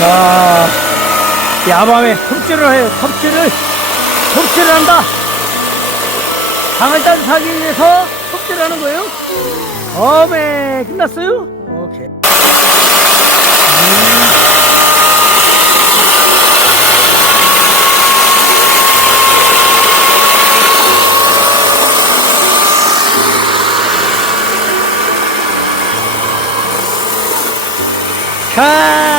자, 야밤에 톱질을 해요. 톱질을 한다. 강을 따뜻하기 위해서 톱질을 하는 거예요. 끝났어요? 오케이. 자,